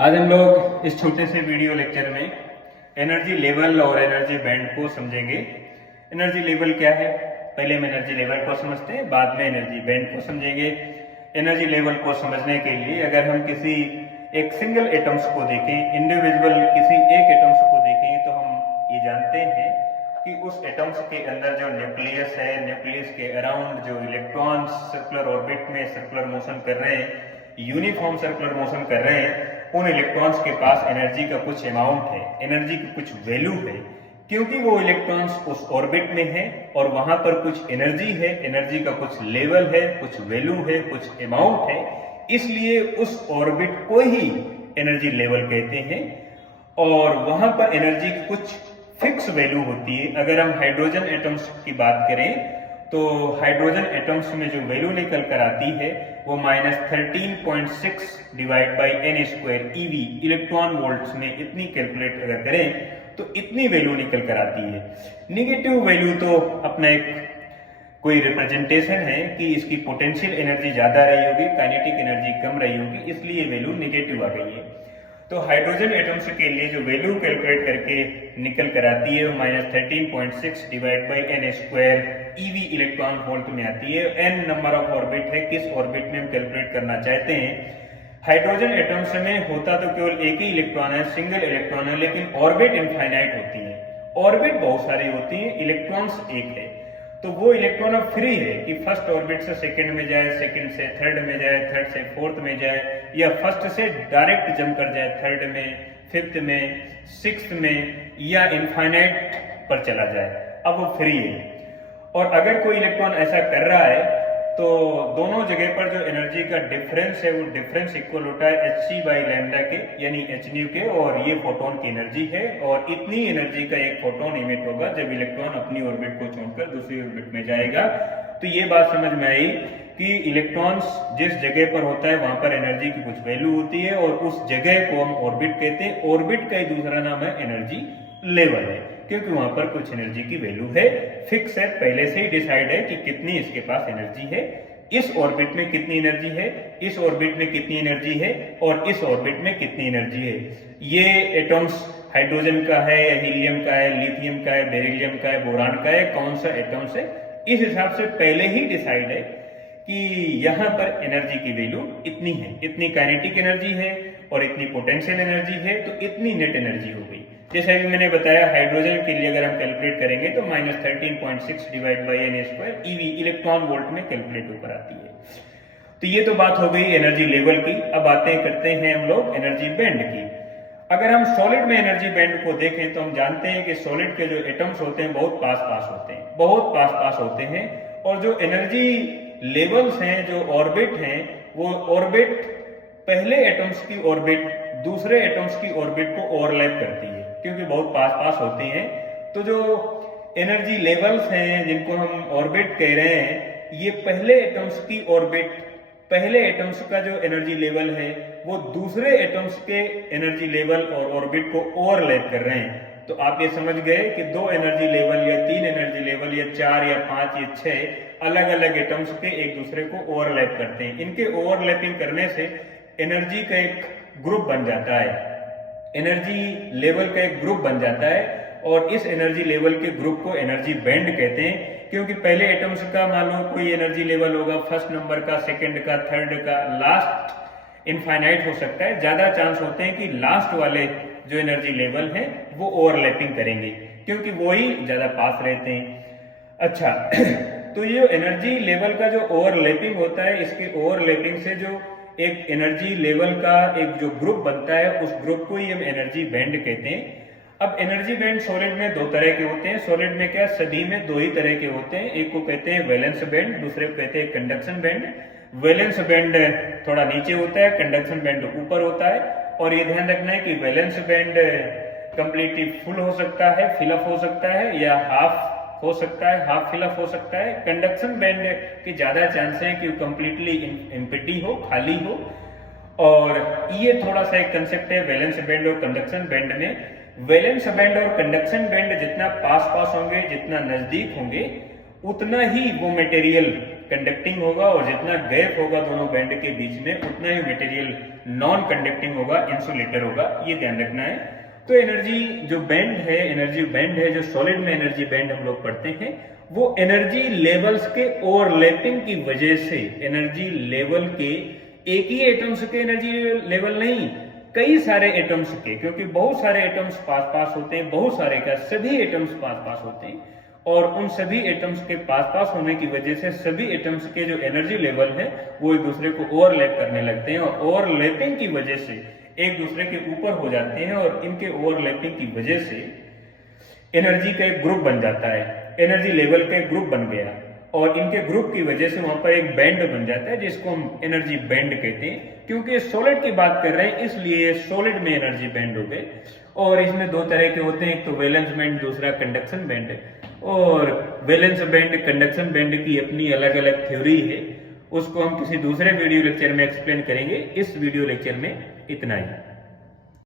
आज हम लोग इस छोटे से वीडियो लेक्चर में एनर्जी लेवल और एनर्जी बैंड को समझेंगे। एनर्जी लेवल क्या है, पहले हम एनर्जी लेवल को समझते हैं, बाद में एनर्जी बैंड को समझेंगे। एनर्जी लेवल को समझने के लिए अगर हम किसी एक सिंगल एटम्स को देखें, इंडिविजुअल किसी एक एटम्स को देखें, तो हम ये जानते हैं कि उस एटम्स के अंदर जो न्यूक्लियस है, न्यूक्लियस के अराउंड जो इलेक्ट्रॉन्स सर्कुलर ऑर्बिट में सर्कुलर मोशन कर रहे हैं, यूनिफॉर्म सर्कुलर मोशन कर रहे हैं, उन इलेक्ट्रॉन्स के पास एनर्जी का कुछ अमाउंट है, एनर्जी की कुछ वैल्यू है, क्योंकि वो इलेक्ट्रॉन्स उस ऑर्बिट में है और वहां पर कुछ एनर्जी है, एनर्जी का कुछ लेवल है, कुछ वैल्यू है, कुछ अमाउंट है, इसलिए उस ऑर्बिट को ही एनर्जी लेवल कहते हैं। और वहां पर एनर्जी की कुछ फिक्स वैल्यू होती है। अगर हम हाइड्रोजन एटम्स की बात करें तो हाइड्रोजन एटम्स में जो वैल्यू निकल कर आती है वो -13.6 divide by n square EV electron volts में इतनी कैलकुलेट अगर करें तो इतनी वैल्यू निकल कर आती है। निगेटिव वैल्यू तो अपना एक कोई रिप्रेजेंटेशन है कि इसकी पोटेंशियल एनर्जी ज्यादा रही होगी, काइनेटिक एनर्जी कम रही होगी, इसलिए वैल्यू निगेटिव आ गई है। तो हाइड्रोजन एटम्स के लिए जो वैल्यू कैलकुलेट करके निकल कर आती है वो -13.6 divide by n square EV electron volt में आती है। n नंबर ऑफ ऑर्बिट है, किस ऑर्बिट में हम कैलकुलेट करना चाहते हैं। हाइड्रोजन एटम्स में होता तो केवल एक ही इलेक्ट्रॉन है, सिंगल इलेक्ट्रॉन है, लेकिन ऑर्बिट इनफाइनाइट होती है, ऑर्बिट बहुत सारी होती है, इलेक्ट्रॉन्स एक है। तो वो इलेक्ट्रॉन अब फ्री है कि फर्स्ट ऑर्बिट से सेकंड में जाए, सेकंड से थर्ड में जाए, थर्ड से फोर्थ में जाए, या फर्स्ट से डायरेक्ट जंप कर जाए थर्ड में, फिफ्थ में, सिक्स्थ में, या इनफाइनाइट पर चला जाए। अब वो फ्री है। और अगर कोई इलेक्ट्रॉन ऐसा कर रहा है तो दोनों जगह पर जो एनर्जी का डिफरेंस है वो डिफरेंस इक्वल होता है hc बाई लैम्डा के, यानी h न्यू के, और ये फोटोन की एनर्जी है। और इतनी एनर्जी का एक फोटोन इमिट होगा जब इलेक्ट्रॉन अपनी ऑर्बिट को छोड़कर दूसरी ऑर्बिट में जाएगा। तो ये बात समझ में आई कि इलेक्ट्रॉन्स जिस जगह पर होता है वहां पर एनर्जी की कुछ वैल्यू होती है और उस जगह को हम ऑर्बिट कहते हैं। ऑर्बिट का ही दूसरा नाम है एनर्जी लेवल है, क्योंकि वहां पर कुछ एनर्जी की वैल्यू है, फिक्स है, पहले से ही डिसाइड है कि कितनी इसके पास एनर्जी है, इस ऑर्बिट में कितनी एनर्जी है, इस ऑर्बिट में कितनी एनर्जी है, और इस ऑर्बिट में कितनी एनर्जी है। ये एटम्स हाइड्रोजन का है या हीलियम का है, लिथियम का है, बेरिलियम का है, बोरान का है, कौन सा एटम्स है, इस हिसाब से पहले ही डिसाइड है कि यहां पर एनर्जी की वैल्यू इतनी है, इतनी काइनेटिक एनर्जी है और इतनी पोटेंशियल एनर्जी है, तो इतनी नेट एनर्जी हो गई। जैसे अभी मैंने बताया हाइड्रोजन के लिए अगर हम कैलकुलेट करेंगे तो -13.6 divide by n square EV electron volt में कैलकुलेट होकर आती है। तो ये तो बात हो गई एनर्जी लेवल की। अब बातें करते हैं हम लोग एनर्जी बैंड की। अगर हम सॉलिड में एनर्जी बैंड को देखें तो हम जानते हैं कि सॉलिड के जो एटम्स होते हैं बहुत पास पास होते हैं, बहुत पास पास होते हैं, और जो एनर्जी लेवल्स हैं, जो ऑर्बिट हैं, वो ऑर्बिट पहले एटम्स की ऑर्बिट दूसरे एटम्स की ऑर्बिट को ओवरलैप करती है, क्योंकि बहुत पास पास होते हैं। तो जो एनर्जी लेवल्स हैं जिनको हम ऑर्बिट कह रहे हैं, ये पहले एटम्स की ऑर्बिट, पहले एटम्स का जो एनर्जी लेवल है वो दूसरे एटम्स के एनर्जी लेवल और ऑर्बिट को ओवरलैप कर रहे हैं। तो आप ये समझ गए कि दो एनर्जी लेवल या तीन एनर्जी लेवल या चार या पांच या छह अलग अलग एटम्स के एक दूसरे को ओवरलैप करते हैं। इनके ओवरलैपिंग करने से एनर्जी का एक ग्रुप बन जाता है, एनर्जी लेवल का एक ग्रुप बन जाता है, और इस एनर्जी लेवल के ग्रुप को एनर्जी बैंड कहते हैं। क्योंकि पहले एटम्स का मान लो कोई एनर्जी लेवल होगा, फर्स्ट नंबर का, सेकंड का, थर्ड का, लास्ट इनफाइनाइट हो सकता है, ज्यादा चांस होते हैं कि लास्ट वाले जो एनर्जी लेवल है वो ओवरलैपिंग करेंगे, क्योंकि वो ही ज्यादा पास रहते हैं। अच्छा तो ये एनर्जी लेवल का जो ओवरलैपिंग होता है, इसके ओवरलैपिंग से जो एक एनर्जी लेवल का एक जो ग्रुप बनता है, उस ग्रुप को ही हम एनर्जी बैंड कहते हैं। अब एनर्जी बैंड सॉलिड में दो तरह के होते हैं। सॉलिड में क्या, सभी में दो ही तरह के होते हैं। एक को कहते हैं वैलेंस बैंड, दूसरे को कहते हैं कंडक्शन बैंड। वैलेंस बैंड थोड़ा नीचे होता है, कंडक्शन बैंड ऊपर होता है। और ये ध्यान रखना है कि वैलेंस बैंड कंप्लीटली फुल हो सकता है, फिलअप हो सकता है, या हाफ हो सकता है, हाफ फिलअप हो सकता है। कंडक्शन बैंड के ज्यादा चांस है कि वो कंप्लीटली एम्प्टी हो, खाली हो। और ये थोड़ा सा एक कंसेप्ट है वैलेंस बैंड और कंडक्शन बैंड में। वैलेंस बैंड और कंडक्शन बैंड जितना पास पास होंगे, जितना नजदीक होंगे, उतना ही वो मटेरियल कंडक्टिंग होगा, और जितना गैप होगा दोनों बैंड के बीच में उतना ही मटेरियल नॉन कंडक्टिंग होगा, इंसुलेटर होगा, ये ध्यान रखना है। तो एनर्जी जो बैंड है, एनर्जी बैंड है जो सॉलिड में एनर्जी बैंड हम लोग पढ़ते हैं, वो एनर्जी लेवल्स के ओवरलैपिंग की वजह से, एनर्जी लेवल के एक ही एटम्स के एनर्जी लेवल नहीं, कई सारे एटम्स के, क्योंकि बहुत सारे एटम्स पास पास होते हैं, बहुत सारे का सभी एटम्स पास पास होते हैं, और उन सभी एटम्स के पास पास होने की वजह से सभी एटम्स के जो एनर्जी लेवल है वो एक दूसरे को ओवरलैप करने लगते हैं, और ओवरलैपिंग की वजह से एक दूसरे के ऊपर हो जाते हैं, और इनके ओवरलैपिंग की वजह से एनर्जी का एक ग्रुप बन जाता है, एनर्जी लेवल का एक ग्रुप बन गया, और इनके ग्रुप की वजह से वहां पर एक बैंड बन जाता है जिसको हम एनर्जी बैंड कहते हैं। क्योंकि सॉलिड की बात कर रहे हैं इसलिए सॉलिड में एनर्जी बैंड हो गए, और इसमें दो तरह के होते हैं, एक तो वैलेंस बैंड, दूसरा कंडक्शन बैंड। और वैलेंस बैंड, कंडक्शन बैंड की अपनी अलग अलग थ्योरी है, उसको हम किसी दूसरे वीडियो लेक्चर में एक्सप्लेन करेंगे। इस वीडियो लेक्चर में इतना ही।